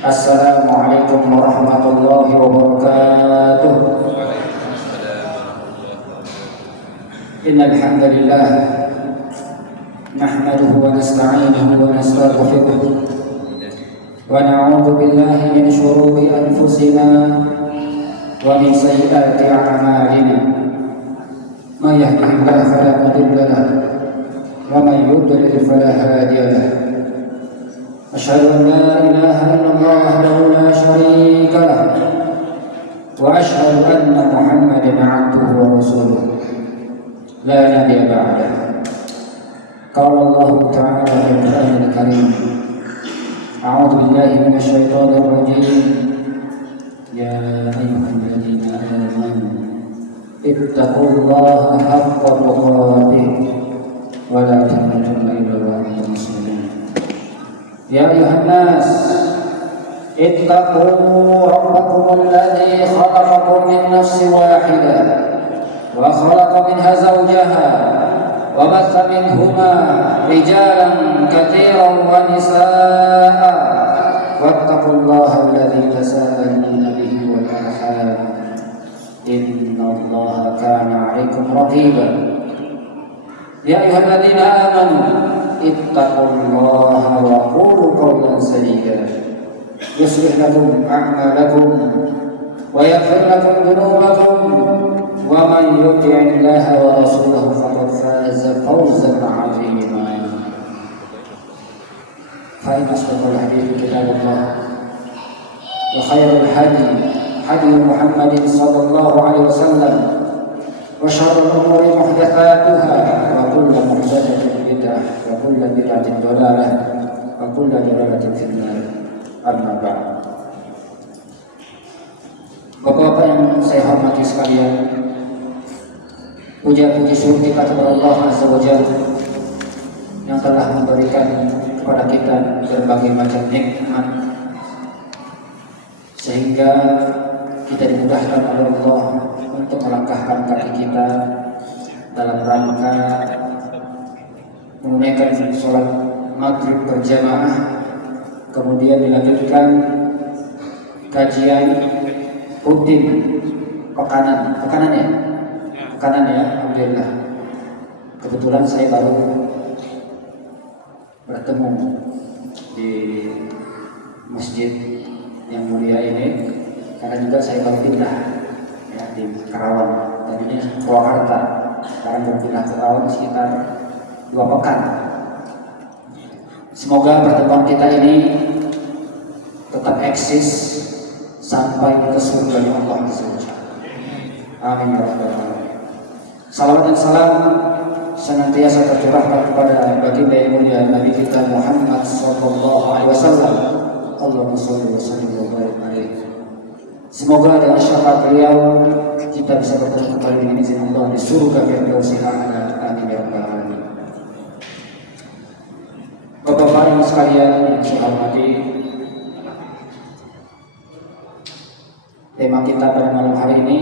Assalamualaikum warahmatullahi wabarakatuh. Innal hamdalillah nahmaduhu wa nasta'inuhu wa nastaghfiruh wa na'udzu billahi min shururi anfusina wa min sayyiati a'malina. May yahdihillahu fala mudilla lahu wa may yudlil fala hadiya lahu. أشهد أن لا إله إلا الله وحده لا شريك له وأشهد أن محمدا عبده ورسوله لا نبي بعده. قال الله تعالى في القرآن الكريم أعوذ بالله من الشيطان الرجيم يا أيها الذين آمنوا اتقوا الله حق تقاته ولا تموتن إلا وأنتم مسلمون. يا أيها الناس اتقوا ربكم الذي خلقكم من نفس واحدة وخلق منها زوجها وبث منهما رجالا كثيرا ونساء واتقوا الله الذي تساءلون به والأرحام إن الله كان عليكم رقيبا. يا أيها الذين آمنوا اتقوا الله وقولوا قولا سديدا يصلح لكم أعمالكم ويغفر لكم ذنوبكم ومن يطع الله ورسوله فقد فاز فوزا عظيما. فإن أصدق الحديث كتاب الله وخير الهدي هدي محمد صلى الله عليه وسلم وشر الأمور محدثاتها وكل محدثة بدعة وكل بدعة ضلالة وكل ضلالة في النار. Amma ba'd. Bapak-bapak yang saya hormati sekalian, puja-puji syukur kepada Allah Azza wa Jalla yang telah memberikan kepada kita berbagai macam nikmat sehingga kita dimudahkan oleh Allah untuk melangkahkan kaki kita dalam rangka menunaikan sholat maghrib berjamaah, kemudian dilanjutkan kajian rutin pekanan ya, alhamdulillah. Kebetulan saya baru bertemu di masjid yang mulia ini karena juga saya baru pindah ya, di Karawang, tadinya Purwakarta, sekarang berpindah ke Karawang sekitar 2 pekan. Semoga pertemuan kita ini tetap eksis sampai ke surga Allah Azza wa Jalla. Amin ya rabbal alamin. Salawat dan salam senantiasa tercurahkan kepada baginda yang mulia Nabi kita Muhammad sallallahu alaihi wasallam. Allahumma shalli wa sallim wa barik alaihi. Semoga dengan syafaat beliau kita bisa bertemu kembali dengan izin Allah di surga Firdausil A'la. Amin ya rabbal alamin. Bapak-bapak yang sekalian yang saya hormati, tema kita pada malam hari ini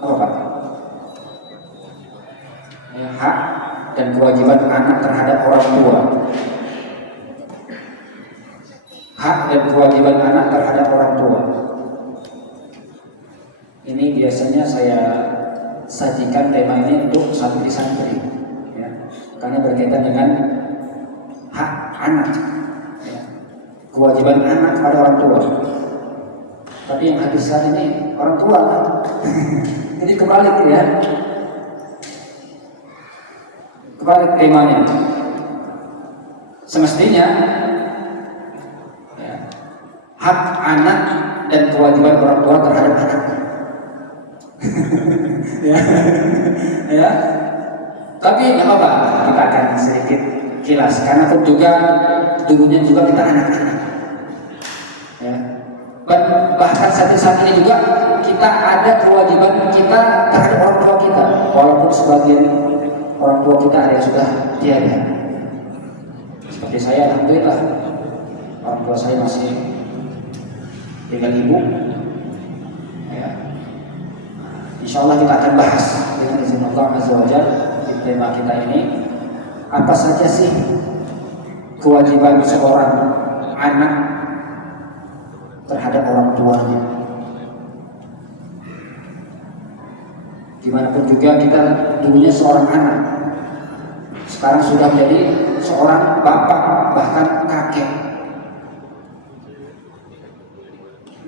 apa Pak? Hak dan kewajiban anak terhadap orang tua. Hak dan kewajiban anak terhadap orang tua. Ini biasanya saya sajikan tema ini untuk santri-santri, ya, karena berkaitan dengan hak anak, ya, kewajiban anak pada orang tua. Tapi yang hadis saat ini orang tua kan? Jadi kebalik ya, kebalik temanya. Semestinya ya, hak anak dan kewajiban orang tua terhadap anak. ya. Tapi nggak apa-apa, kita akan sedikit kilas karena pun juga dulunya juga kita anak-anak. Ya. Bahkan saat ini juga kita ada kewajiban kita terhadap orang tua kita, walaupun sebagian orang tua kita ada yang sudah tiada. Seperti saya, alhamdulillah orang tua saya masih dengan ibu. Ya. Insya Allah kita akan bahas dengan izin Allah Azza wa Jalla di tema kita ini, apa saja sih kewajiban seorang anak terhadap orang tuanya. Gimana pun juga kita dulunya seorang anak, sekarang sudah menjadi seorang bapak bahkan kakek.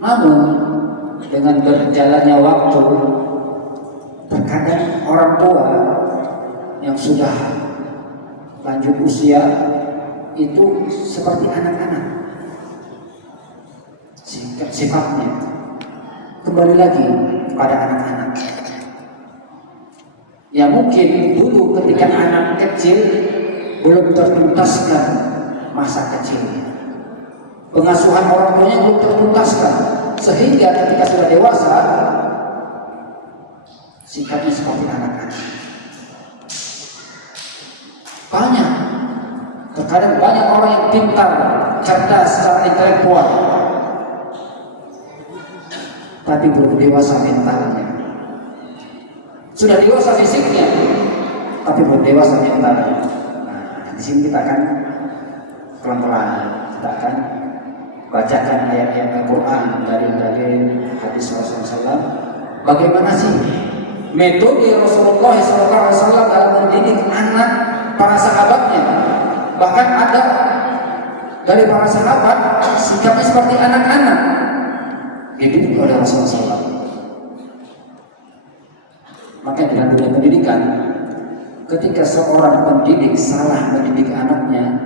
Namun dengan berjalannya waktu, terkadang orang tua yang sudah lanjut usia itu seperti anak-anak sifatnya, kembali lagi pada anak-anak. Ya mungkin dulu ketika anak kecil belum tertuntaskan masa kecilnya, pengasuhan orang tuanya belum tertuntaskan, sehingga ketika sudah dewasa sikapnya seperti anak-anak. Terkadang banyak orang yang pintar, cerdas secara intelektual, tapi belum dewasa mentalnya. Sudah dewasa fisiknya, tapi belum dewasa mentalnya. Nah, di sini kita akan pelan-pelan kita akan bacakan ayat-ayat Al-Quran dari hadis Rasulullah SAW. Bagaimana sih metode Rasulullah SAW dalam mendidik anak para sahabatnya? Bahkan ada dari para sahabat sikapnya seperti anak-anak dididik oleh Rasulullah SAW. Maka dalam dunia pendidikan, ketika seorang pendidik salah mendidik anaknya,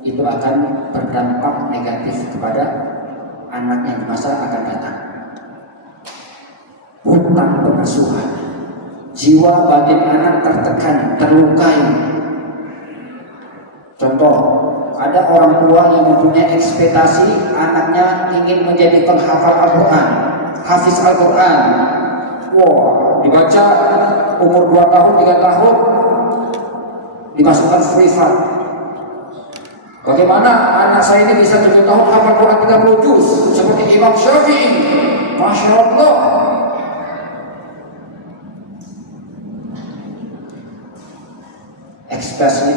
itu akan berdampak negatif kepada anaknya di masa akan datang. Hutang pengasuhan, jiwa batin anak tertekan, terlukai. Contoh, ada orang tua yang mempunyai ekspektasi anaknya ingin menjadi penghafal Al-Quran, hafiz Al-Quran. Wow, dibaca umur 2 tahun, 3 tahun dimasukkan free fund. Bagaimana anak saya ini bisa 7 tahun hafal Quran 30 juz seperti Imam Syafi'i? Masya Allah.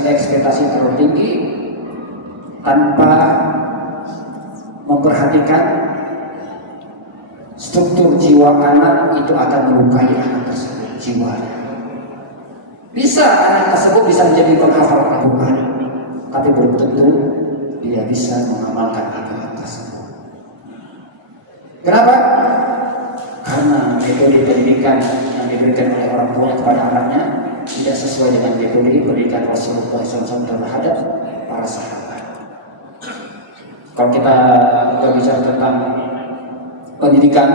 Ekspektasi terlalu tinggi tanpa memperhatikan struktur jiwa anak, itu akan melukai anak tersebut jiwanya. Bisa anak tersebut bisa menjadi penghafal Al-Quran, tapi belum tentu dia bisa mengamalkan Al-Quran tersebut. Kenapa? Karena metode pendidikan yang diberikan oleh orang tua kepada anaknya tidak sesuai dengan metode pendidikan Rasulullah SAW terhadap para sahabat. Kalau kita berbicara tentang pendidikan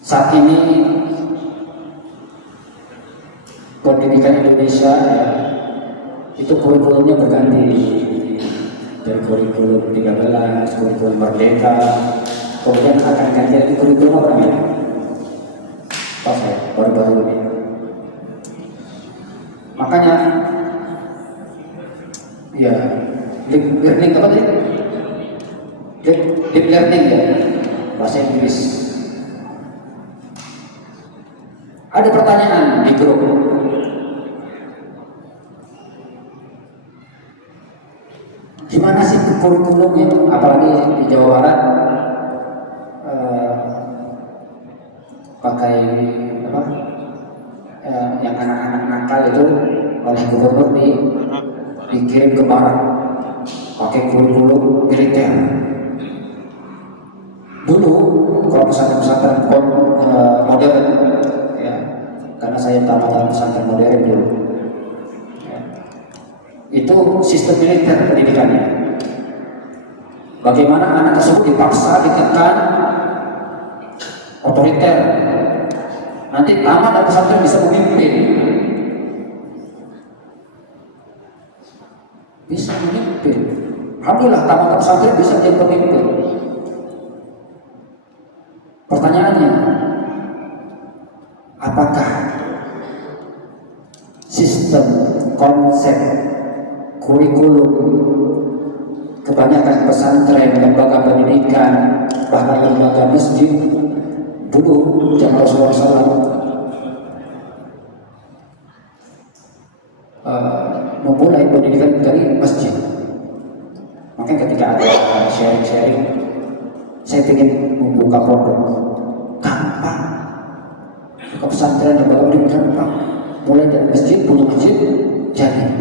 saat ini, pendidikan Indonesia itu kurikulumnya berganti dari kurikulum 13, kurikulum Merdeka, kemudian akan ganti lagi kurikulum apa namanya? Pas ya, baru-baru ini. Makanya, ya, deep learning apa tadi? Deep learning ya, bahasa Inggris. Ada pertanyaan di grup. Gimana sih kurikulum itu, apalagi di Jawa Barat pakai apa? Yang anak-anak nakal itu oleh gubernur dikirim ke barat pakai kurikulum militer. Dulu kalau pesantren-pesantren modern, ya, karena saya tamat dalam pesantren modern dulu, ya, itu sistem militer pendidikannya. Bagaimana anak tersebut dipaksa, ditekan, otoriter. Nanti tamat dan pesantren bisa memimpin. Bisa memimpin. Alhamdulillah tamat pesantren bisa menjadi pemimpin. Pertanyaannya, apakah sistem konsep kurikulum kebanyakan pesantren, lembaga pendidikan, bahkan lembaga masjid dulu zaman Rasulullah SAW memulai pendidikan dari masjid? Maka ketika ada sharing-sharing saya ingin membuka pondok, gampang. Buka pesantren yang baru gampang. Mulai dari masjid, punya masjid, jadi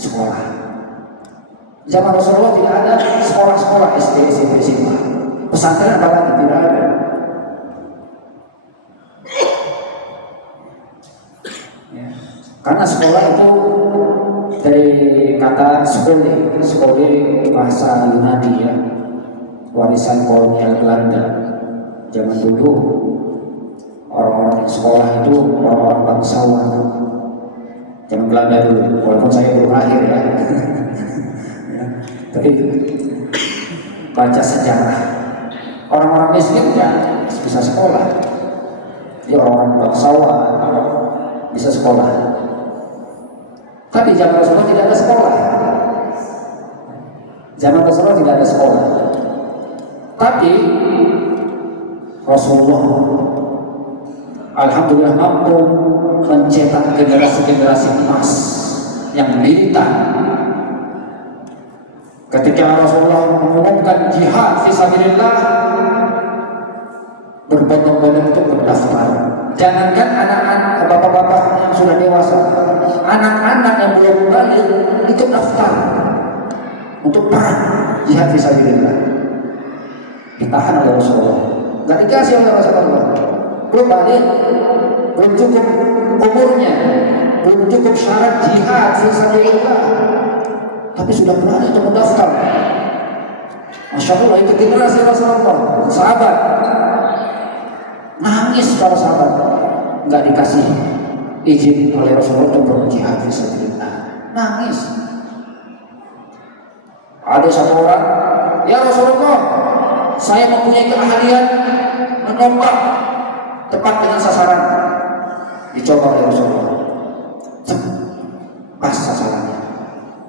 sekolah. Zaman Rasulullah tidak ada sekolah-sekolah SD, SMP, SMA. Pesantren apalagi tidak ada. Ya. Karena sekolah itu dari kata sekolah bahasa Yunani ya, warisan kolonial Belanda. Zaman dulu orang-orang yang sekolah itu orang-orang bangsawan. Zaman Belanda dulu, walaupun saya belum lahir ya. Tapi baca sejarah, orang-orang miskin ya bisa sekolah. Jadi orang-orang bangsawan bisa sekolah. Tapi zaman Rasulullah tidak ada sekolah. Zaman Rasulullah tidak ada sekolah. Tapi Rasulullah alhamdulillah mampu mencetak generasi-generasi emas yang militan. Ketika Rasulullah mengumumkan jihad fisabilillah, berbondong-bondong untuk berdaftar. Jangankan anak-anak, bapak-bapak yang sudah dewasa, anak-anak yang belum balik ikut daftar untuk perang jihad fisabilillah. Ditahan oleh Rasulullah, nggak dikasih oleh Rasulullah. Belum balik, belum cukup umurnya, belum cukup syarat jihad fisabilillah, tapi sudah berani untuk mendaftar. Masya Allah, itu generasi Rasulullah, sahabat. Nangis para sahabat, nggak dikasih izin oleh Rasulullah untuk berjihad fisabilillah. Nangis. Ada satu orang, ya Rasulullah, saya mempunyai keahlian menembak tepat dengan sasaran. Dicoba oleh Rasulullah, pas sasarannya.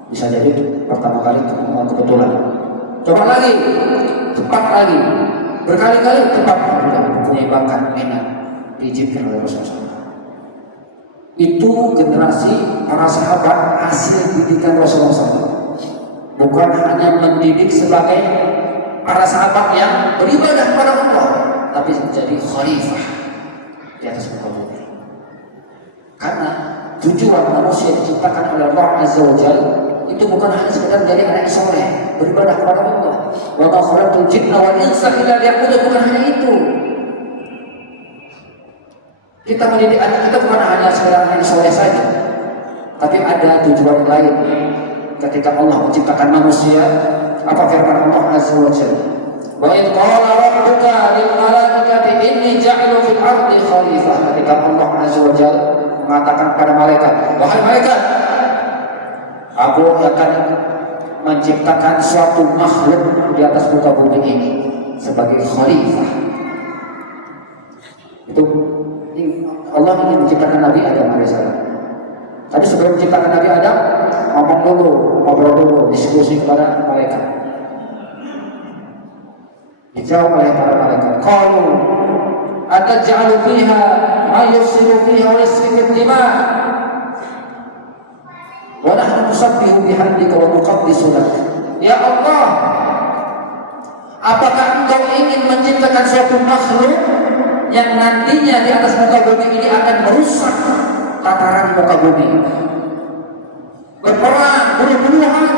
Bisa jadi pertama kali kebetulan. Coba lagi, tepat lagi, berkali-kali tepat. Punya bakat enak, diizinkan oleh Rasulullah. Itu generasi para sahabat hasil didikan Rasulullah SAW. Bukan hanya mendidik sebagai para sahabat yang beribadah kepada Allah, tapi menjadi khalifah di atas muka bumi. Karena tujuan manusia diciptakan oleh Allah Azza wa Jalla itu bukan hanya sekedar menjadi anak soleh, beribadah kepada Allah. Wa ma khalaqtul jinna wal insa illa liya'budun, bukan hanya itu. Kita mendidik anak kita bukan hanya sekedar anak soleh saja, tapi ada tujuan lain. Ketika Allah menciptakan manusia, apa firman Allah Azza wa Jalla? Wa idh qala rabbuka lil malaikati inni ja'ilun fil ardi khalifah. Ketika Allah Azza wa Jalla mengatakan kepada malaikat, wahai malaikat, aku akan menciptakan suatu makhluk di atas muka bumi ini sebagai khalifah. Itu Allah ingin menciptakan Nabi Adam alaihissalam. Tapi sebelum menciptakan Nabi Adam, ngomong dulu, ngobrol dulu, diskusi kepada malaikat. Dijawab oleh para malaikat, qalu ataj'alu fiha may yufsidu fiha wa yasfiku dima wa nahnu nusabbihu bihamdika wa nuqaddisu lak. Ya Allah, apakah Engkau ingin menciptakan suatu makhluk yang nantinya di atas muka bumi ini akan merusak tataran muka bumi, berperang, bunuh-bunuhan?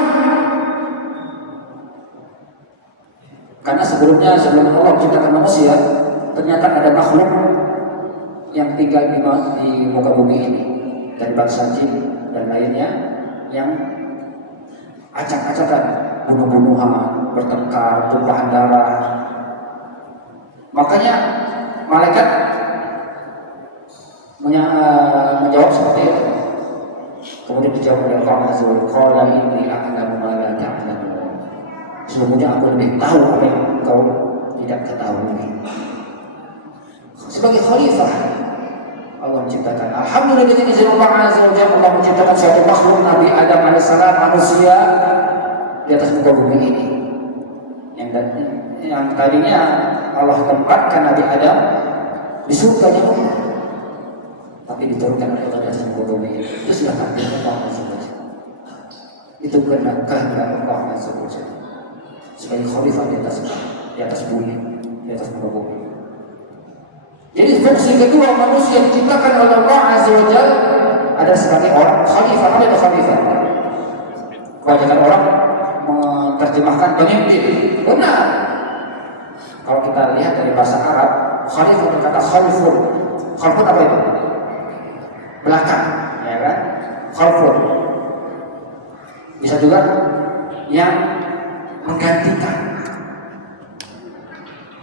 Karena sebelum Allah menciptakan manusia, ternyata ada makhluk yang tinggal di muka bumi ini, dari bangsa jin dan lainnya, yang acak-acakan, bunuh-bunuhan, bertengkar, tumpahan darah. Makanya malaikat menjawab seperti itu. Kemudian dijawab oleh Allah Azza wa Jalla, inni a'lamu ma la ta'lamun. Sesungguhnya aku lebih tahu apa yang kau tidak ketahui. Sebagai khalifah Allah menciptakan. Alhamdulillah dengan izin Allah Azza wa Jalla, Allah menciptakan suatu makhluk Nabi Adam alaihissalam, manusia di atas muka bumi ini. Yang tadinya Allah tempatkan Nabi Adam di surga Allah, tapi diturunkan oleh Allah di atas muka bumi ini. Itu sudah takdir Allah Azza wa Jalla. Itu karena kehendak Allah Azza wa Jalla sebagai khalifah di atas bumi. di atas bumi, di atas muka bumi. Jadi fungsi kedua manusia diciptakan oleh Allah Azza wa Jalla ada sebagai orang khalifah. Apa itu khalifah? Kebanyakan orang menerjemahkan pemimpin. Benar. Kalau kita lihat dari bahasa Arab, khalifah berkata khalifun. Khalifun apa itu? Belakang, ya kan? Khalifun. Bisa juga yang menggantikan.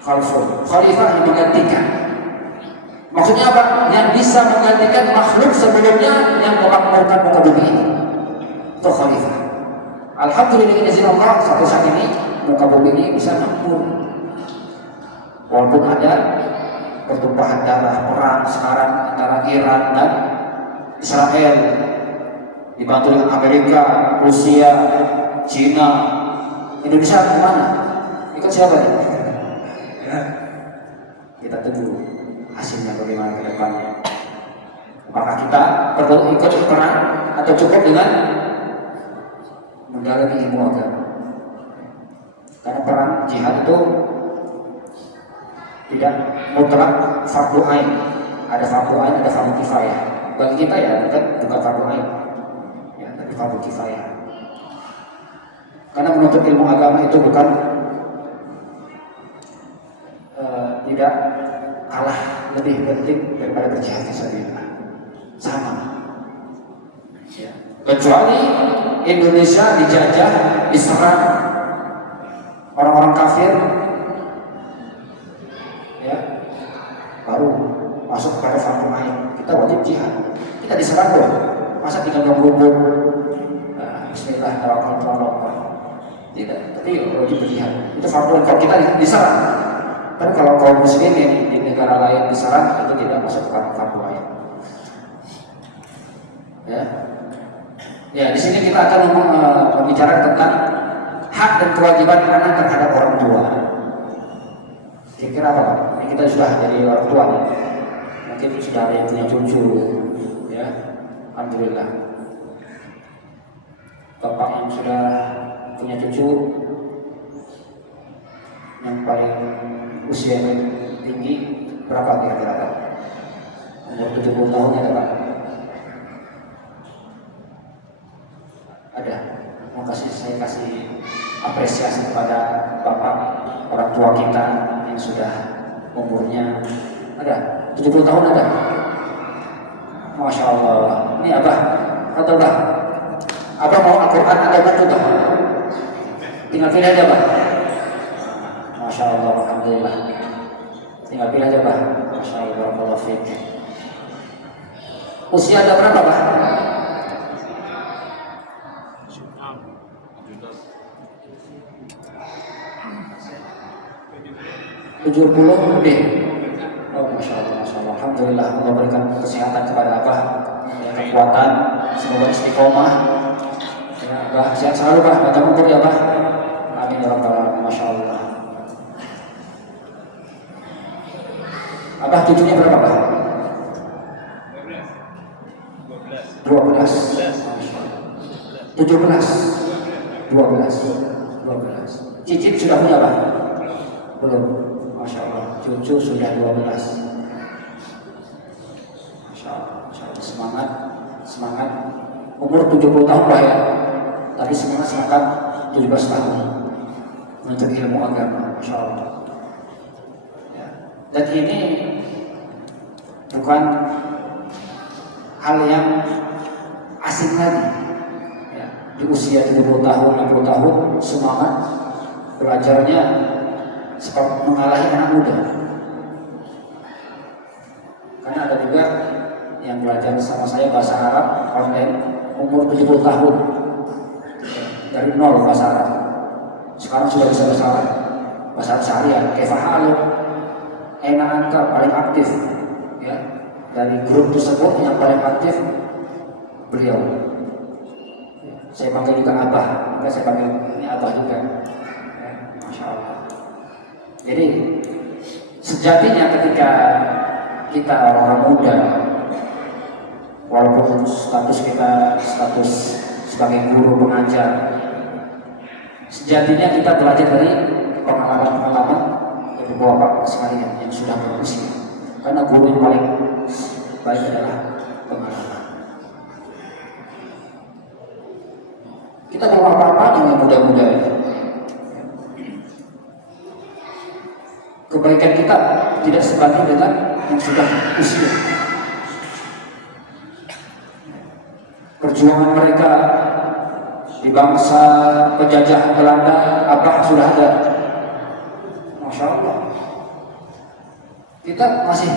Khalifun. Khalifah yang menggantikan. Maksudnya apa? Yang bisa menggantikan makhluk sebelumnya yang memakmurkan muka bumi ini. Itu khalifah. Alhamdulillah izin Allah sampai saat ini muka bumi ini bisa makmur. Walaupun ada pertumpahan darah perang sekarang antara Iran dan Israel dibantu dengan Amerika, Rusia, Cina, Indonesia kemana? Ikut siapa nih? Ya. Kita tunggu hasilnya bagaimana ke depannya. Apakah kita perlu ikut perang atau cukup dengan mendalami ilmu agama? Karena perang jihad itu tidak mutlak fardu ain. Ada fardu ain, ada fardu kifayah. Bagi kita ya bukan fardu ain, ya, tapi fardu kifayah. Karena menuntut ilmu agama itu bukan tidak kalah lebih penting daripada berjihad fisabilillah. Sama. Ya. Kecuali Indonesia dijajah, diserang orang-orang kafir, ya, baru masuk kepada fardu ain. Kita wajib jihad. Kita diserang dong. Masa tinggal nunggu Bismillahirrahmanirrahim. Tidak, tapi wajib berjihad. Itu fardu ain kalau kita diserang. Tapi kalau kaum muslimin di negara lain diserang itu tidak masuk ke fardu ain. Ya. Ya, di sini kita akan membicarakan tentang hak dan kewajiban anak terhadap orang tua. Kira-kira apa Pak? Ini kita sudah jadi orang tua nih. Mungkin sudah ada yang punya cucu, ya. Alhamdulillah. Bapak yang sudah punya cucu yang paling usianya tinggi berapa kira-kira Pak? Umur 70 tahun ada Pak? Ada. Saya kasih apresiasi kepada Bapak orang tua kita yang sudah umurnya ada 70 tahun ada. Masya Allah. Ini Abah atau Abah? Abah mau Al-Quran atau Al-Quran? Tinggal pilih aja Abah. Masya Allah, alhamdulillah. Tinggal pilih aja Abah. Masya Allah, barakallahu fiik. Usia ada berapa Abah? 70 lebih. Oh, Masya Allah, Masya Allah. Alhamdulillah, Allah berikan kesehatan kepada Abah, ya, kekuatan, semoga istiqomah. Ya, Abah, sehat selalu Abah, panjang umur ya Abah. Amin ya rabbal alamin. Masya Allah. Abah cucunya berapa Abah? 12. 17. 12. Cicit sudah punya Abah? Belum. Masya Allah, cucu sudah 12. Masya Allah, semangat. Umur 70 tahun Pak ya, tapi semangat 17 tahun untuk ilmu agama. Masya Allah. Ya. Dan ini bukan hal yang asing lagi. Ya. Di usia 70 tahun, 60 tahun, semangat belajarnya seperti mengalahi anak muda. Karena ada juga yang belajar sama saya bahasa Arab online umur 70 tahun dari nol bahasa Arab. Sekarang sudah bisa bahasa Arab, bahasa Arab seharian. Kefahalu, enak anta paling aktif, ya. Dari grup tersebut yang paling aktif beliau. Saya panggil juga Abah, enggak saya panggil ini Abah juga. Ya, Masya Allah. Jadi sejatinya ketika kita orang-orang muda, walaupun status kita sebagai guru pengajar, sejatinya kita belajar dari pengalaman-pengalaman bapak sekalian yang sudah berusia. Karena guru yang paling baik adalah pengalaman. Kita belum apa-apa yang muda-muda ini. Kebaikan kita tidak sebanding dengan yang sudah usia. Perjuangan mereka di bangsa penjajah Belanda apa sudah ada. Masya Allah. Kita masih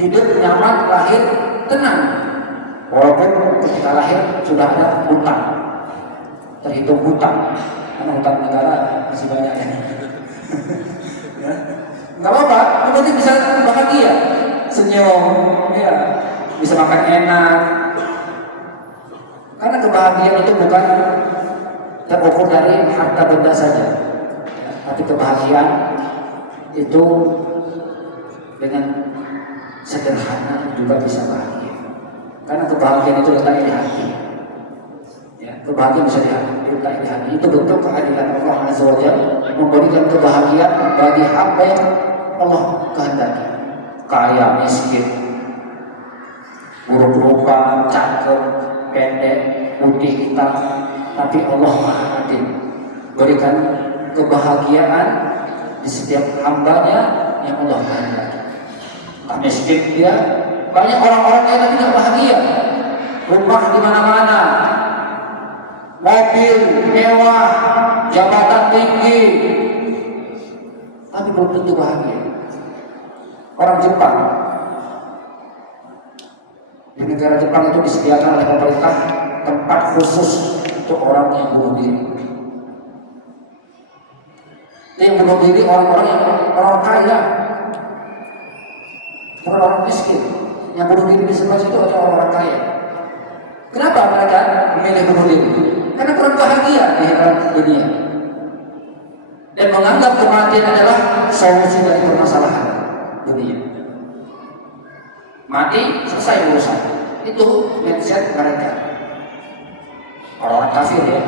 hidup nyaman, lahir tenang. Walaupun ketika lahir sudah ada hutang, terhitung hutang, karena hutang negara masih banyak ya. Ya. Nggak apa-apa, yang penting bisa bahagia, senyum, ya, bisa makan enak. Karena kebahagiaan itu bukan terukur dari harta benda saja, ya, tapi kebahagiaan itu dengan sederhana juga bisa bahagia. Karena kebahagiaan itu letaknya di hati. Ya, kebahagiaan bisa diletakkan di hati. Itu bentuk keadilan Allah Azza wa Jalla memberikan kebahagiaan bagi hamba yang Allah kehendaki. Kaya, miskin, buruk rupa, cakep, pendek, putih, hitam, tapi Allah Maha Adil. Berikan kebahagiaan di setiap hambanya yang Allah kehendaki. Tak miskin dia, banyak orang-orang yang tidak bahagia. Rumah di mana-mana, mobil mewah, jabatan tinggi, tapi belum tentu bahagia. Orang Jepang, di negara Jepang itu disediakan oleh pemerintah tempat khusus untuk orang yang bunuh diri. Yang bunuh diri orang-orang yang orang kaya, bukan orang miskin. Yang bunuh diri di sebelah situ adalah orang kaya. Kenapa mereka memilih bunuh diri? Karena kurang bahagia di dunia dan menganggap kematian adalah solusi dari permasalahan dunia. Mati, selesai urusan. Itu mindset mereka. Orang kafir ya.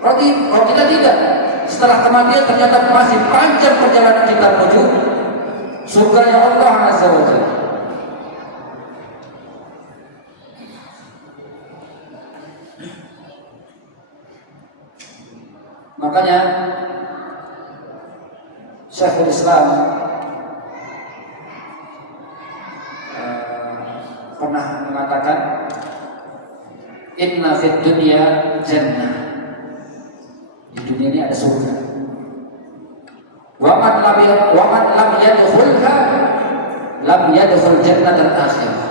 Kalau kita tidak, setelah kematian ternyata masih panjang perjalanan kita menuju surganya Allah Azza wa Jalla. Makanya Syekhul Islam pernah mengatakan, inna fid dunya jannah. Di dunia ini ada surga. Wa man lam yadkhulha lam yadkhul jannatal akhirah.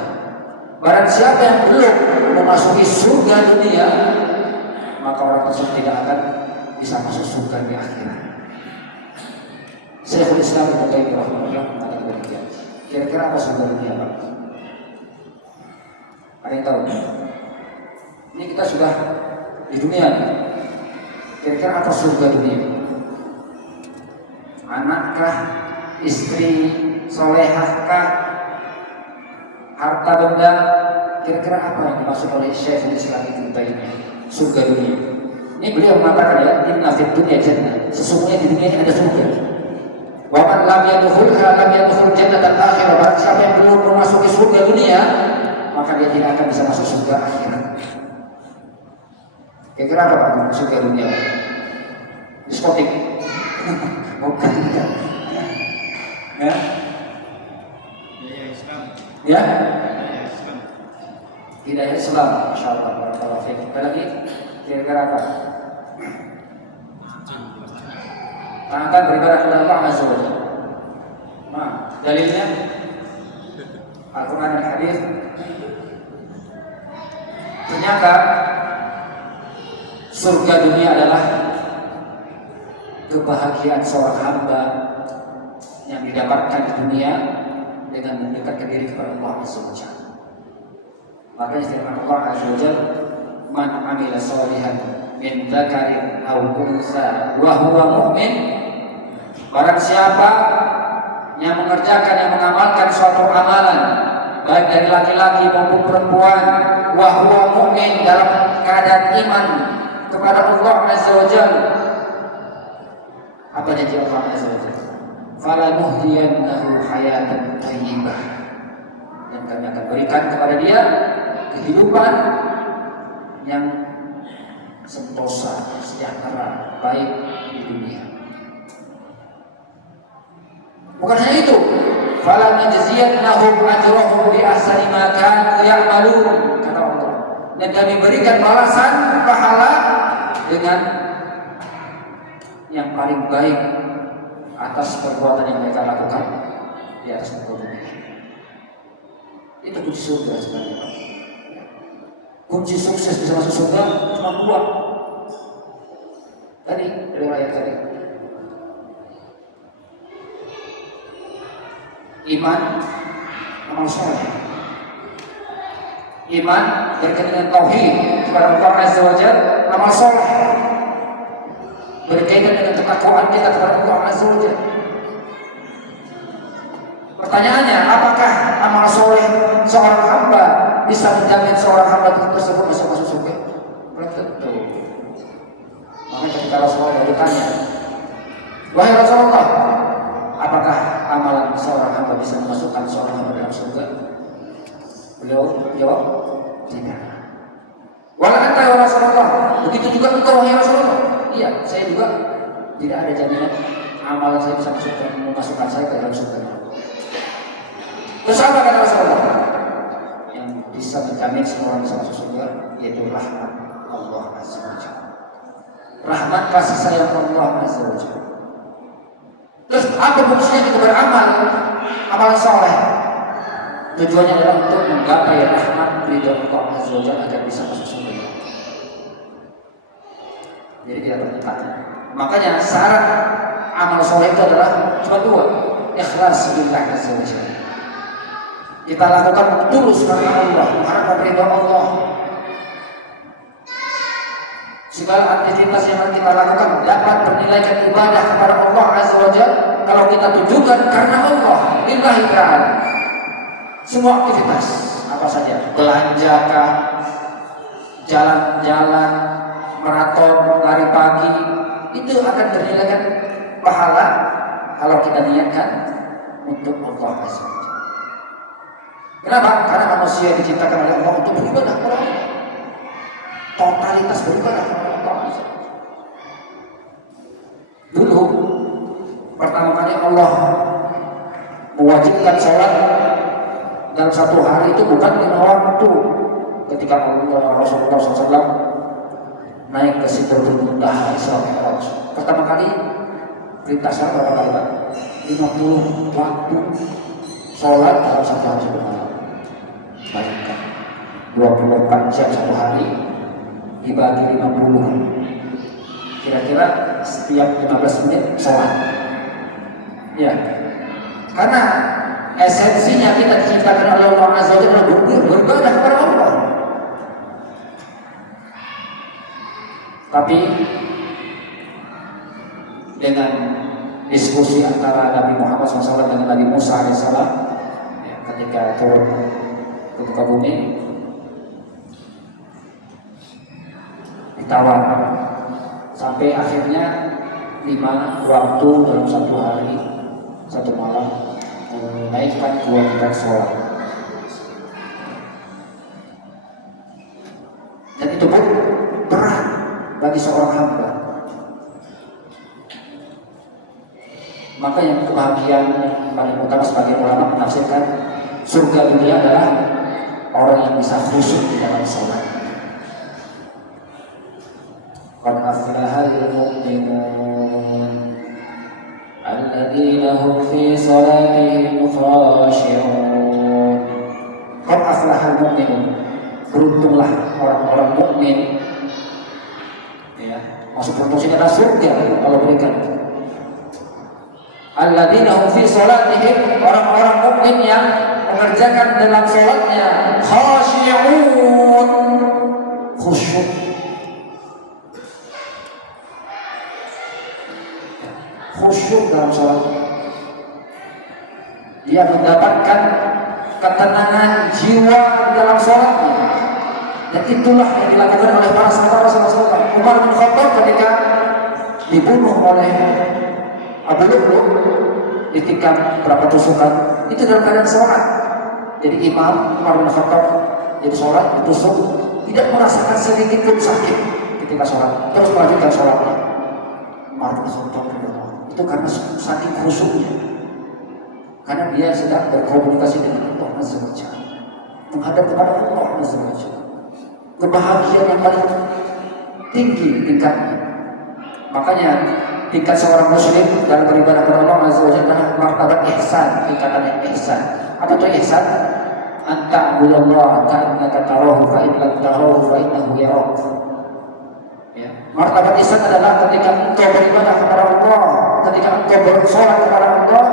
Barang siapa yang belum memasuki surga dunia, maka orang tersebut tidak akan bisa masuk surga di akhirat. Syekhul Islam Ibnu Taimiyah rahimahullah mengatakan demikian. Kira-kira apa surga dunia, Pak? Ada yang tahu? Ini kita sudah di dunia. Kira-kira apa surga dunia? Anakkah, istri, solehahkah, harta benda? Kira-kira apa yang dimaksud oleh Syekhul Islam Ibnu Taimiyah surga dunia? Ini beliau mengatakan ya, inna fid dunya jannah. Sesungguhnya di dunia ini ada surga. Wa man lam yadkhulha lam yadkhul jannatal akhirah. Barang siapa yang belum memasuki surga dunia, maka dia tidak akan bisa masuk surga akhirat. Kira-kira apa Pak surga dunia? Diskotik. Bukan. Ya. Islam. Ya? Islam. Hidayah Islam, insyaallah. Barakallahu fiik. Apa lagi? Kira-kira apa? Taatan beribadah kepada Allah Azza wa Jalla. Nah, dalilnya Al-Quran dan Hadis. Ternyata surga dunia adalah kebahagiaan seorang hamba yang didapatkan di dunia dengan mendekatkan diri kepada Allah Azza wa Jalla. Makanya firman Allah Azza wa Jalla, man amila sholihan min dzakarin aw unsa wa huwa mu'min. Barang siapa yang mengerjakan, yang mengamalkan suatu amalan, baik dari laki-laki maupun perempuan, wa huwa mu'min, dalam keadaan iman kepada Allah Azza wa Jalla. Apa janji Allah Azza wa Jalla? falanuhyiyannahu hayatan thayyibah, dan kami akan berikan kepada dia kehidupan yang sentosa, sejahtera, baik di dunia. Bukan hanya itu, falanajziyannahum ajrahum bi ahsani ma kanu ya'malun, kata Allah, dan kami berikan balasan pahala dengan yang paling baik atas perbuatan yang mereka lakukan di atas muka bumi. Itu kunci surga sebenarnya. Kunci sukses bisa masuk surga cuma dua. Tadi dari ayat tadi, iman, amal soleh. Iman berkaitan dengan tauhid kepada Allah Azza wa Jalla, amal soleh berkaitan dengan ketakwaan kita kepada Allah Azza wa Jalla. Pertanyaannya, apakah amal soleh seorang hamba bisa menjamin seorang hamba tersebut bisa masuk surga? Belum tentu. Makanya ketika Rasulullah ditanya, wahai Rasulullah, apakah amalan seorang hamba bisa memasukkan seorang hamba dalam surga? Beliau jawab, tidak. Wala anta ya Rasulullah, begitu juga engkau wahai Rasulullah. Iya, saya juga tidak ada jaminan amalan saya bisa memasukkan saya ke dalam surga. Terus apa kata Rasulullah? Yang bisa menjamin seorang bisa masuk surga yaitu rahmat Allah Azza wa Jalla. Rahmat kasih sayang Allah Azza wa Jalla. Terus apa fungsinya kita beramal, amalan soleh? Tujuannya adalah untuk menggapai rahmat ridho Allah Azza wa Jalla agar bisa masuk surga. Jadi tidak terdekat. Makanya syarat amal soleh itu adalah cuma dua, ikhlas billah Azza wa Jalla. Kita lakukan tulus karena Allah, mengharapkan ridho Allah. Segala aktivitas yang kita lakukan dapat bernilaikan ibadah kepada Allah Azza wa Jalla kalau kita tujukan karena Allah, lillahi ta'ala. Semua aktivitas apa saja, belanjakah, jalan-jalan, maraton, lari pagi, itu akan bernilaikan pahala kalau kita niatkan untuk Allah Azza wa Jalla. Kenapa? Karena manusia diciptakan oleh Allah untuk beribadah kepada Allah. Totalitas beribadah kepada Allah. Dulu pertama kali Allah mewajibkan sholat dalam satu hari itu bukan 5 waktu. Ketika Allah Rasulullah SAW naik ke Sidratul Muntaha Isra Mi'raj, pertama kali perintah sholat berapa kali Pak? 50 waktu sholat dalam satu hari bermalam. Bayangkan 24 jam satu hari dibagi 50, kira-kira setiap 15 menit sholat. Ya, karena esensinya kita diciptakan oleh Allah Azza wa Jalla beribadah kepada Allah. Tapi dengan diskusi antara Nabi Muhammad SAW dengan Nabi Musa AS, ya, ketika turun ke muka bumi, ditawar sampai akhirnya 5 waktu dalam satu hari, satu malam, menaikkan kewajiban sholat. Dan itu pun berat bagi seorang hamba. Maka yang kebahagiaan paling utama sebagai ulama menafsirkan surga dunia adalah orang yang bisa khusyuk di dalam sholat. Qad aflahal mu'minun alladzina hum fi salatihim khashi'un. Qad aflahal mu'minun, beruntunglah orang-orang mukmin. Ya, maksud beruntung adalah surga Allah berikan. Alladzina hum fi salatihim, orang-orang mukmin yang mengerjakan dalam sholatnya khashi'un, khusyuk. Khusyuk dalam sholat, dia mendapatkan ketenangan jiwa dalam sholatnya. Dan itulah yang dilakukan oleh para sahabat Rasulullah. Umar bin Khattab ketika dibunuh oleh Abu Lu'lu', itikaf, berapa tusukan, itu dalam keadaan sholat. Jadi Imam Umar bin Khattab jadi sholat, ditusuk, tidak merasakan sedikit pun sakit ketika sholat, terus melanjutkan sholatnya. Umar bin Khattab itu karena saking khusyuknya, karena dia sedang berkomunikasi dengan Allah Azza wa Jalla, menghadap kepada Allah Azza wa Jalla. Kebahagiaan yang paling tinggi tingkatnya. Makanya tingkat seorang muslim dalam beribadah kepada Allah Azza wa Jalla adalah martabat ihsan, tingkatannya ihsan. Apa itu ihsan? Anta bulallah ka'annaka tarahu fa in lam tarahu fa innahu yarak. Ya. Martabat ihsan adalah ketika engkau beribadah kepada Allah, ketika engkau bersolat kepada Allah,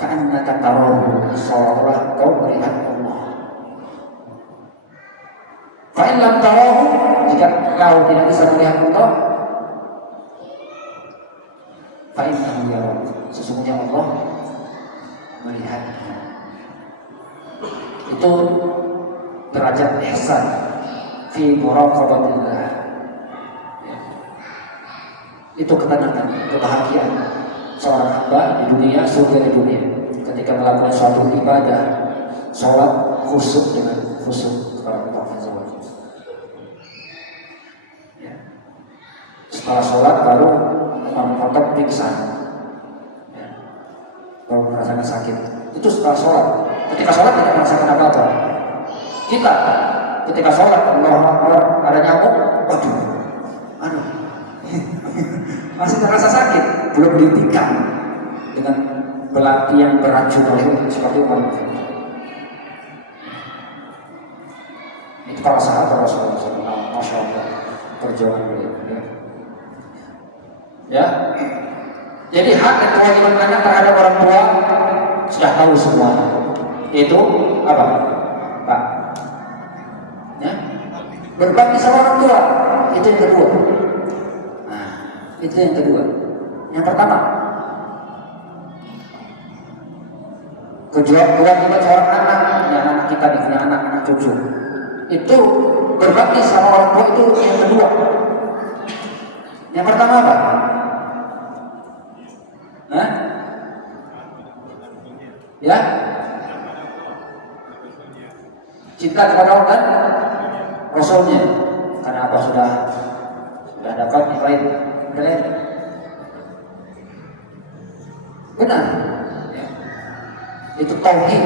ka'annaka tarahu, seolah-olah engkau melihat Allah. Fa in lam tarahu, jika engkau tidak bisa melihat Allah, fa innahu yarak, sesungguhnya Allah melihatnya. Itu derajat ihsan fi muraqabatillah. Ya. Itu ketenangan, kebahagiaan seorang hamba di dunia, surga di dunia ketika melakukan suatu ibadah, sholat khusyuk dengan khusyuk kepada Allah Azza wa Jalla. Ya. Setelah sholat baru Khattab pingsan, ya. Baru merasakan sakit. Itu setelah sholat. Ketika sholat tidak merasakan apa-apa. Kita ketika sholat Allahu Akbar ada nyamuk, waduh, aduh, masih terasa sakit, belum ditikam dengan belati yang beracun seperti Umar bin Khattab. Itu para sahabat Rasulullah SAW, Masya Allah, perjuangan beliau. Ya, jadi hak dan kewajiban anak terhadap orang tua sudah tahu semua. Itu apa, Pak? Ya, berbakti sama orang tua. Itu yang kedua. Nah, itu yang kedua. Yang pertama, kewajiban seorang anak, ya anak kita nih, punya anak cucu. Itu berbakti sama orang tua itu yang kedua. Yang pertama apa? Nah, ya, cinta kepada Allah dan Rasulnya. Karena apa sudah dapat yang lain, benar. Ya. Itu tauhid,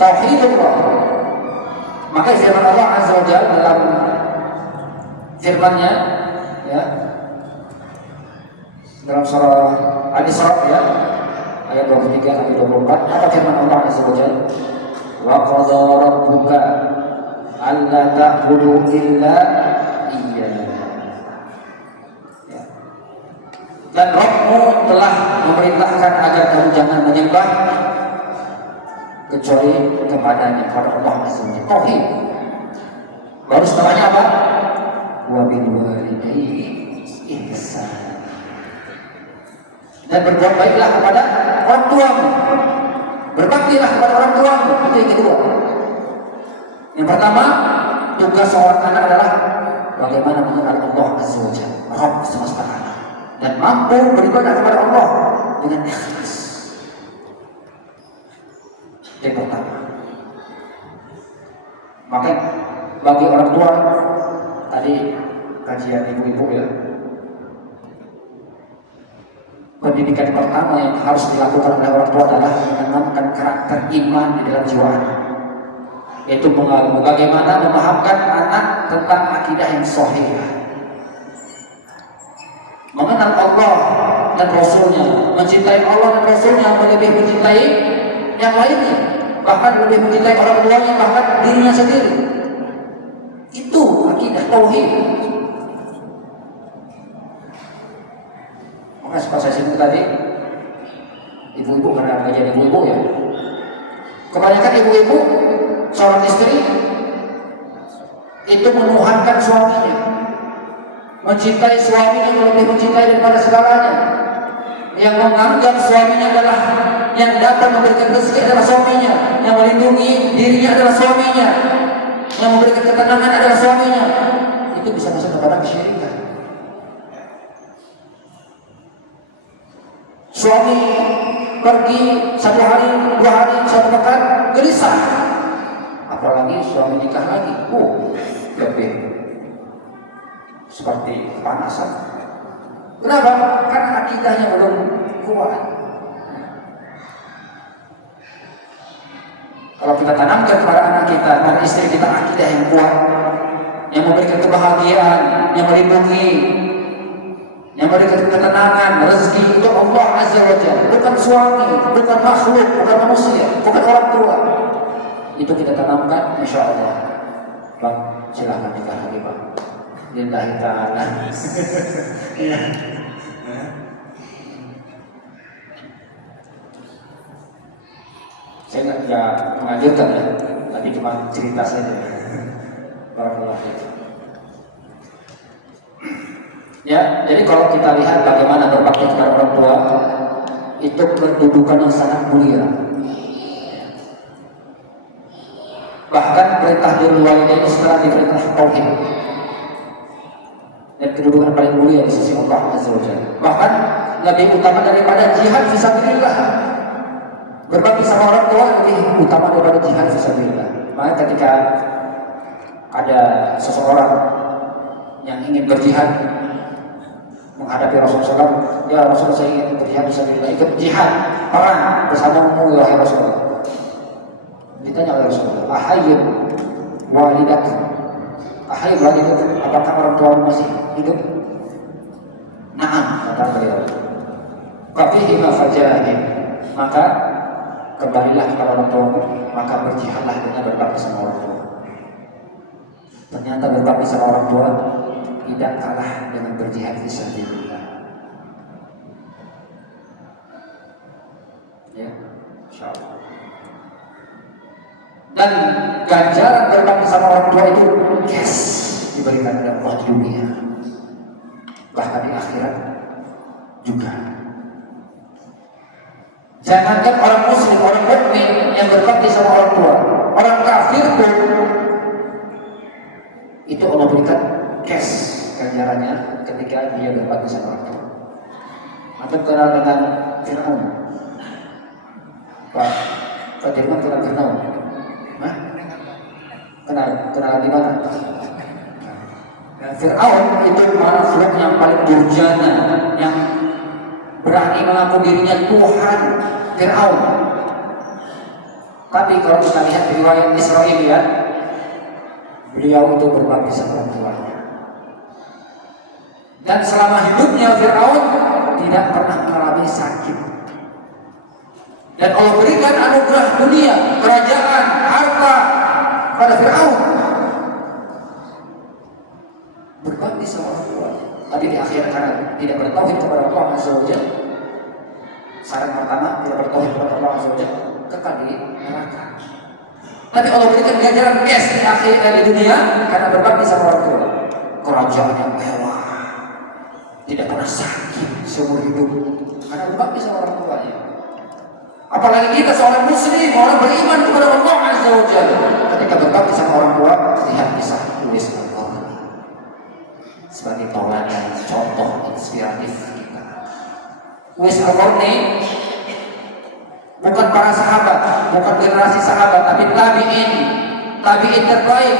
tauhidullah. Maka firman Allah Azza wa Jalla dalam firman-Nya, ya, dalam surah Al-Isra, ya, ayat 23 sampai 24, apa firman Allah Azza wa Jalla? Wa qadha rabbuka alla ta'budu illa iyyahu. Ya. Dan Rabbmu telah memerintahkan agar kamu jangan menyembah kecuali kepadanya, kepada Allah Azza wa Jalla. Tauhid. Baru setelahnya apa? Wa bil walidayni ihsan. Dan berbuat baiklah kepada orang tuamu, berbaktilah kepada orang tuamu. Itu yang kedua. Yang pertama, tugas seorang anak adalah bagaimana mengenal Allah Azza wa Jalla, Rabb semesta alam, dan mampu beribadah kepada Allah dengan ikhlas. Yang pertama. Maka bagi orang tua, tadi kajian ibu-ibu, ya, pendidikan pertama yang harus dilakukan oleh orang tua adalah menanamkan karakter iman di dalam jiwa anak, yaitu bagaimana memahamkan anak tentang akidah yang sahih, mengenal Allah dan Rasulnya, mencintai Allah dan Rasulnya lebih mencintai yang lainnya, bahkan lebih mencintai orang tuanya, bahkan dirinya sendiri. Itu akidah tauhid. Maka seperti saya sebut tadi, ibu-ibu, karena kajian ibu-ibu, ya, kebanyakan ibu-ibu, seorang istri itu menuhankan suaminya, mencintai suaminya lebih mencintai daripada segalanya, yang menganggap suaminya adalah yang dapat memberikan rezeki adalah suaminya, yang melindungi dirinya adalah suaminya, yang memberikan ketenangan adalah suaminya. Itu bisa masuk kepada kesyirikan. Suami pergi 1 hari, 2 hari, 1 pekan, gelisah. Apalagi suami nikah lagi, lebih seperti panasan. Kenapa? Karena akidahnya belum kuat. Kalau kita tanamkan kepada anak kita, pada istri kita akidah yang kuat, yang memberikan kebahagiaan, yang melindungi, yang memberikan ketenangan, rezeki, itu Allah Azza wa Jalla, bukan suami, bukan makhluk, bukan manusia, bukan orang tua. Itu kita tanamkan, insya Allah. Bang, silahkan nikah lagi, Bang. Lillahi ta'ala. Saya nggak mengajarkan ya, tapi cuma cerita saja. Barakallahu fiik. Ya, jadi kalau kita lihat bagaimana berbakti kepada orang tua, itu kedudukan yang sangat mulia. Bahkan perintah birrul walidain setelah diperintah tauhid, dan kedudukan paling mulia di sisi Allah Azza wa Jalla. Bahkan lebih utama daripada jihad fisabilillah. Berbakti sama orang tua lebih utama daripada jihad fisabilillah. Maka ketika ada seseorang yang ingin berjihad menghadapi Rasulullah SAW, ya Rasulullah, saya ingin berjihad fisabilillah, ikut jihad perang bersamamu ya Rasulullah. Ditanya oleh Rasulullah, ahayyun walidak, ahayyun walidak, apakah orang tua masih hidup? Na'am, kata beliau. Qafihi ma fajahid, maka kembalilah kepada orang tua, maka berjihadlah dengan berbakti sama orang tua. Ternyata berbakti sama orang tua tidak kalah dengan berjihad fisabilillah. Ya, insyaallah. Dan ganjaran berbakti sama orang tua itu cash diberikan oleh Allah di dunia, bahkan di akhirat juga. Jangankan orang muslim, orang mukmin yang berbakti sama orang tua, orang kafir pun itu Allah berikan cash ganjarannya ketika dia berbakti sama orang tua. Atau kenal dengan Fir'aun? Pak Dirman kenal Fir'aun? Hah? Kenal di mana? Fir'aun itu makhluk yang paling durjana, yang berani mengaku dirinya Tuhan. Fir'aun. Tapi kalau kita lihat di riwayat Israiliyah, beliau itu berbakti sama orang tuanya. Dan selama hidupnya Fir'aun tidak pernah mengalami sakit. Dan Allah berikan anugerah dunia, kerajaan, harta pada Fir'aun. Berbakti sama orang tuanya. Tapi di akhir karena tidak bertauhid kepada Allah Azza wa Jalla, saran pertama tidak bertauhid kepada Allah Azza wa Jalla, kekal di neraka. Tapi Allah berikan ganjaran cash di akhir di dunia karena berbakti sama orang tua. Kerajaan yang mewah, tidak pernah sakit seumur hidup karena berbakti sama orang tuanya. Apalagi kita seorang muslim, orang beriman kepada Allah Azza wa Jalla, ketika berbakti sama orang tua, lihat kisah Uwais Al-Qarni sebagai tauladan, contoh inspiratif kita. Uwais Al-Qarni bukan para sahabat, bukan generasi sahabat, tapi tabi'in terbaik.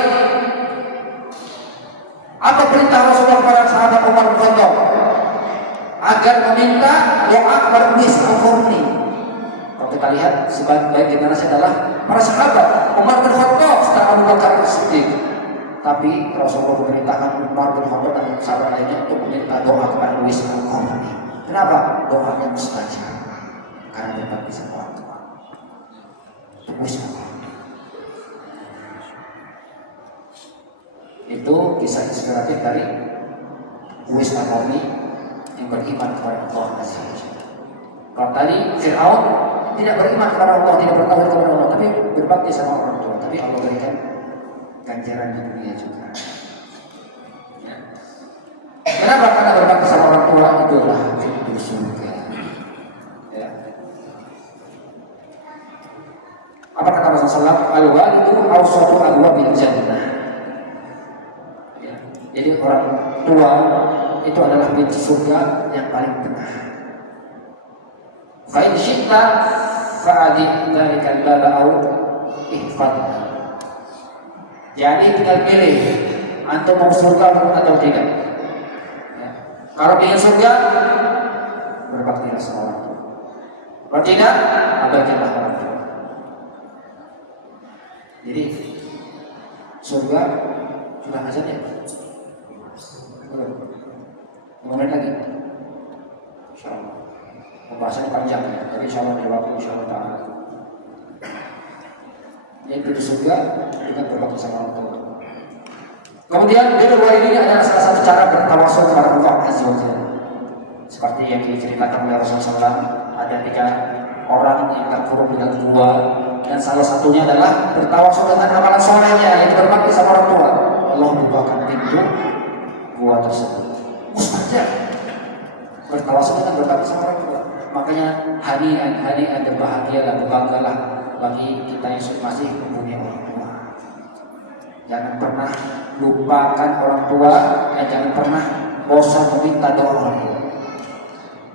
Apa perintah Rasulullah kepada sahabat Umar bin Khattab? Agar meminta doa kepada Uwais Al-Qarni. Kalau kita lihat sebagai generasi adalah para sahabat, Umar bin Khattab setelah Abu Bakar As-Siddiq. Tapi Rasulullah memerintahkan Umar bin Khattab dan sahabat lainnya untuk meminta doa kepada Uwais Al-Qarni. Kenapa? Doanya mustajab karena berbakti sama orang tua. Uwais Al-Qarni. Itu kisah inspiratif dari Uwais Al-Qarni yang beriman kepada Allah Azza wa Jalla. Kalau tadi Fir'aun tidak beriman kepada Allah, tidak bertauhid kepada Allah, tapi berbakti sama orang tua. Tapi Allah berikan ganjaran di dunia juga. Ya. Kenapa? Karena berbakti sama orang tua itulah pintu surga. Ya. Apa kata Rasulullah? Al-walidu awsatu abwabil jannah. Ya. Jadi orang tua itu adalah pintu surga yang paling tengah. Fa in syi'ta fa'adi dzalika al-baba au ihfad. Jadi tinggal pilih antum mau surga atau tidak. Ya. Kalau ingin surga, berbaktilah sama orang tua. Kalau tidak, abaikanlah orang tua. Jadi surga sudah azan ya? Menit lagi. Insyaallah. Pembahasannya panjang ya. Tapi insyaallah di waktu insyaallah taala. Yang pintu surga dengan berbakti sama orang tua. Kemudian birrul walidain adalah salah satu cara bertawasul kepada Allah Azza wa Jalla. Seperti yang diceritakan oleh Rasulullah SAW, ada 3 orang yang terkurung dengan gua, dan salah satunya adalah bertawasul dengan amalan solehnya yang berbakti sama orang tua. Allah membukakan pintu gua tersebut. Mustajab bertawasul dengan berbakti sama orang tua. Makanya hani'an berbahagialah, berbanggalah bagi kita yang masih mempunyai orang tua. Jangan pernah lupakan orang tua, jangan pernah bosan meminta doa orang tua.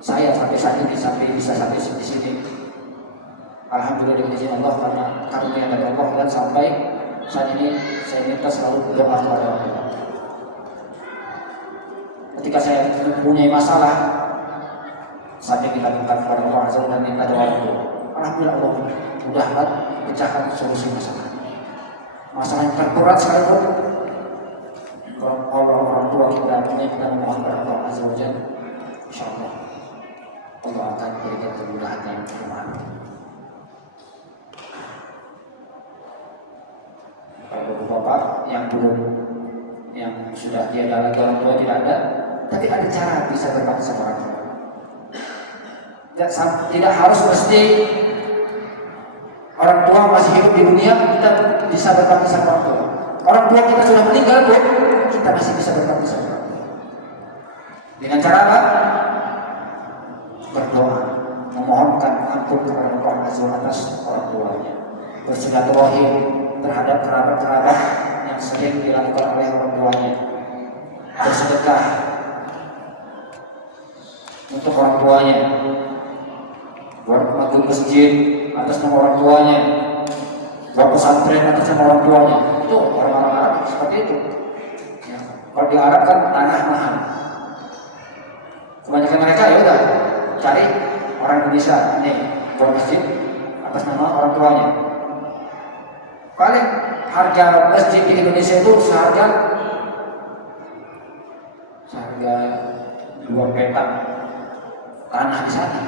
Saya sampai saat ini bisa sampai di sini. Alhamdulillah dengan izin Allah, karena karunia dari Allah, dan sampai saat ini saya minta selalu doa kepada orang tua. Ketika saya mempunyai masalah, saya minta kepada Allah Azza wa Jalla, minta doa orang tua. Alhamdulillah Allah mudahkan pecahkan solusi masalah. Masalah yang terberat sekalipun, kalau orang tua kita memohon kepada Allah Azza wa Jalla, insyaallah Allah akan berikan kemudahan yang bermanfaat. Kalau bapak yang sudah tiada lagi orang tua, tidak ada, tapi ada cara bisa berbakti sama orang tua. Tidak harus mesti orang tua masih hidup di dunia kita bisa berbakti sama orang tua. Orang tua kita sudah meninggal pun kita masih bisa berbakti sama orang tua. Dengan cara apa? Berdoa, memohonkan ampun kepada Allah Azza wa Jalla atas orang tuanya, bersilaturahim terhadap kerabat-kerabat yang sering dilakukan oleh orang tuanya, bersedekah untuk orang tuanya, buat masjid atas nama orang tuanya, buat pesantren atas nama orang tuanya. Itu orang-orang Arab seperti itu. Ya. Kalau di Arab kan tanah mahal, kebanyakan mereka ya udah cari orang Indonesia ini buat masjid atas nama orang tuanya. Paling harga masjid di Indonesia itu seharga 2 petak tanah di sana.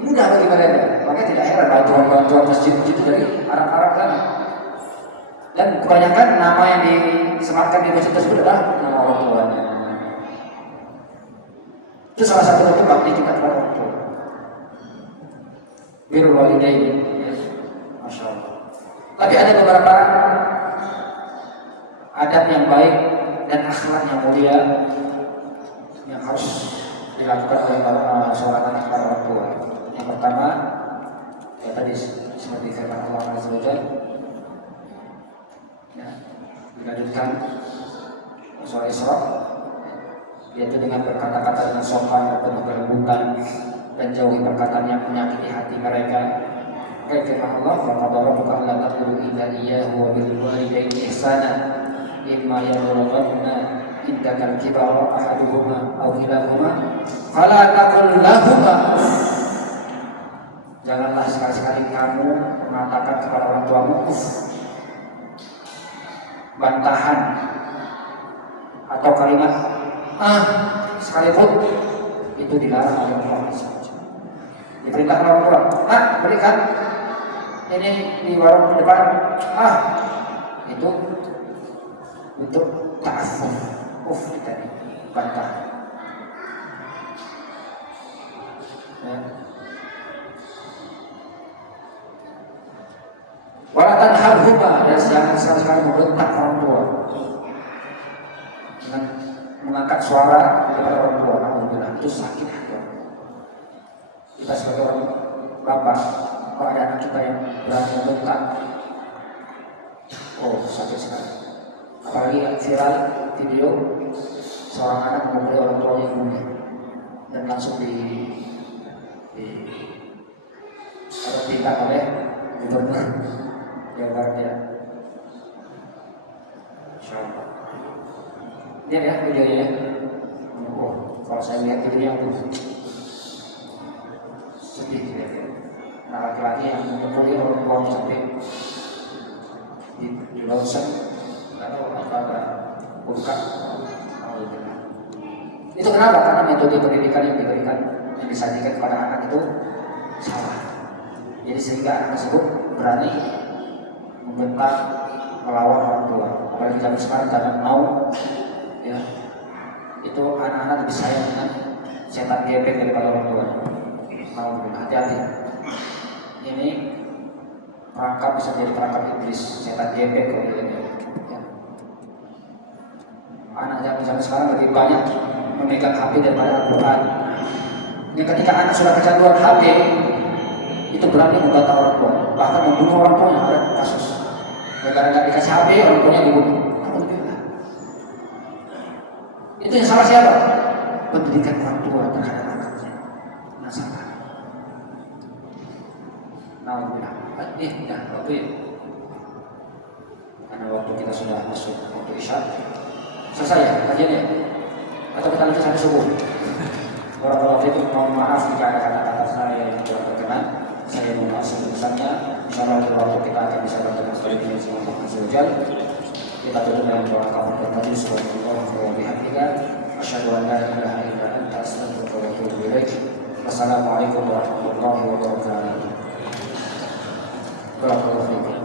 Mudah bagi mereka, makanya tidak heran bantuan masjid itu dari Arab-Arab sana. Dan kebanyakan nama yang disematkan di masjid tersebut adalah nama orang tuanya. Itu salah satu bentuk bakti kita kepada orang tua. Birrul walidain, masya Allah. Tapi ada beberapa adab yang baik dan akhlak yang mulia yang harus dilakukan oleh seorang anak kepada orang tua. Yang pertama, ya tadi seperti firman Allah Azza wa Jalla, ya, dilanjutkan surah Isra, yaitu dengan berkata-kata dengan sopan dan penuh kelembutan, dan jauhi perkataan yang menyakiti hati mereka. Kayak firman Allah, "Faqad rabbuka alla ta'budu illa iyyahu wa bil walidayni ihsana imma yablughanna indaka al-kibara ahaduhuma aw kilahuma fala taqul lahuma." Janganlah sekali-sekali kamu mengatakan kepada orang tuamu bantahan atau kalimat sekalipun, itu dilarang oleh Allah. Diperintahkan orang tua, berikan ini di warung depan, itu untuk ta'assuf, tadi bantah. Ya. Wala tanharhuma, dan jangan sekali-sekali membentak orang tua dengan mengangkat suara kepada orang tua. Alhamdulillah, itu sakit hati. Kita sebagai orang bapak, kalau ada anak kita yang berani membentak, sakit sekali. Apalagi yang viral video seorang anak memukuli orang tuanya ibunya dan langsung disaksikan oleh Gubernur Jawa Barat ya. Insyaallah. Lihat ya videonya ya. Oh, kalau saya lihat videonya tuh sedih ya. Nah, laki-laki yang memukuli orang tuanya sampai di lonsek atau apa buka. Itu kenapa? Karena metode pendidikan yang diberikan, yang disajikan kepada anak itu salah. Jadi sehingga anak tersebut berani membentak, melawan orang tua. Apalagi zaman sekarang jangan mau, ya, itu anak-anak lebih sayang dengan setan gepeng daripada orang tua. Mau hati-hati. Ini perangkap bisa jadi perangkap iblis, setan gepeng kalau ini. Ya. Anak zaman sekarang lebih banyak memegang HP daripada Al-Quran. Yang ketika anak sudah kecanduan HP, itu berani membantah orang tua, bahkan membunuh orang tuanya. Ada kasus yang gara-gara dikasih HP orang tuanya dibunuh. Itu yang salah siapa? Pendidikan orang tua terhadap anaknya. Nah, salah. Alhamdulillah. Dah waktu ya. Karena waktu kita sudah masuk waktu isya. Selesai ya kajiannya? Atau kita lanjut sampai subuh? Barakallahu fiikum, mohon maaf jika ada kata-kata saya yang kurang berkenan. Saya mohon maaf sebesar-besarnya. Insyaallah waktu kita akan bisa bertemu kembali dengan Allah Azza wa Jalla. Kita tutup dengan doa kafaratul majlis. Subhanallah wa bihamdihi, asyhadu an la ilaha illa anta, astaghfiruka wa atubu ilaik. Wassalamualaikum warahmatullahi wabarakatuh. Barakallahu fiikum.